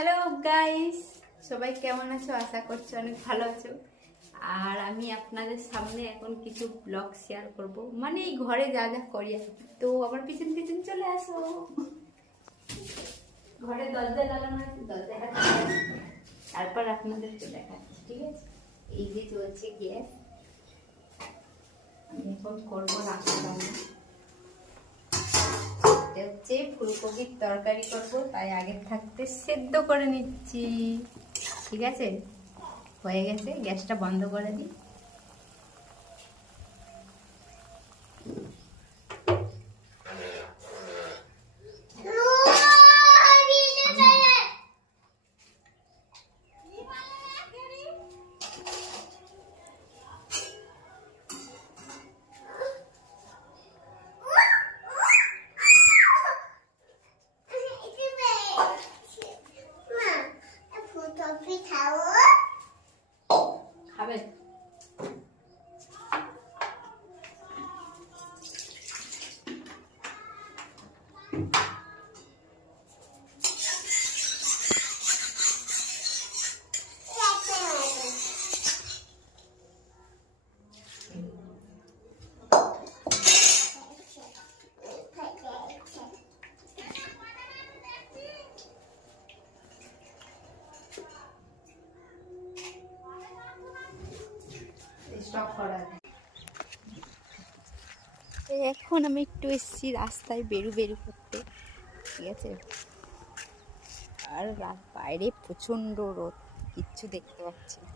Hello guys, সবাই কেমন আছো? আশা করছি অনেক ভালো আছো। আর আমি আপনাদের সামনে এখন কিছু ব্লগ শেয়ার করব, মানে এই ঘরে যা যা করি আর কি। তো আমার পিছন পিছন চলে আসো। ঘরে দরজা লাগানো আছে, দরজাটা তারপর আপনাদেরকে দেখাচ্ছি, ঠিক আছে? এই যে চলছে গ্যাস, আমি এখন করবো রান্না বান্না। হচ্ছে ফুলকপির তরকারি করব, তাই আগে থাকতে সেদ্ধ করে নিচ্ছি। ঠিক আছে, হয়ে গেছে, গ্যাসটা বন্ধ করে দিই। খাবে? এখন আমি একটু এসেছি রাস্তায় বেরু বেরু করতে, ঠিক আছে? আর বাইরে প্রচণ্ড রোদ, কিচ্ছু দেখতে পাচ্ছি না।